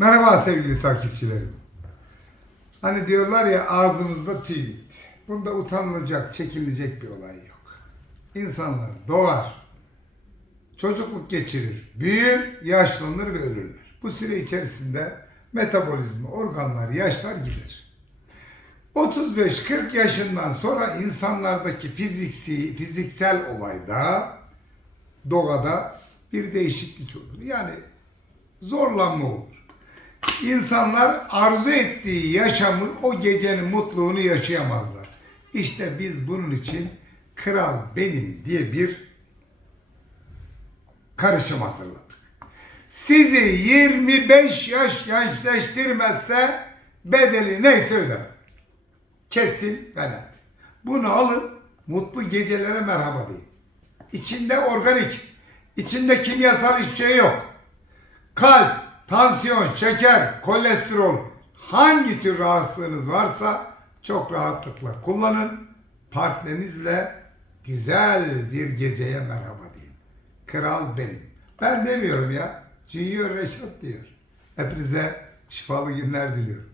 Merhaba sevgili takipçilerim. Hani diyorlar ya ağzımızda tüy bitti. Bunda utanılacak, çekilecek bir olay yok. İnsanlar doğar, çocukluk geçirir, büyür, yaşlanır ve ölürler. Bu süre içerisinde metabolizma, organlar, yaşlar gider. 35-40 yaşından sonra insanlardaki fiziksi, fiziksel olayda, doğada bir değişiklik olur. Yani zorlanma olur. İnsanlar arzu ettiği yaşamı, o gecenin mutluluğunu yaşayamazlar. İşte biz bunun için Kral Benim diye bir karışım hazırladık. Sizi 25 yaş gençleştirmezse bedeli neyse öder. Kesin ve net. Bunu alın, mutlu gecelere merhaba deyin. İçinde organik, içinde kimyasal hiçbir şey yok. Kalp, tansiyon, şeker, kolesterol hangi tür rahatsızlığınız varsa çok rahatlıkla kullanın. Partnerinizle güzel bir geceye merhaba deyin. Kral benim. Ben demiyorum ya. Junior Reşat diyor. Hepinize şifalı günler diliyorum.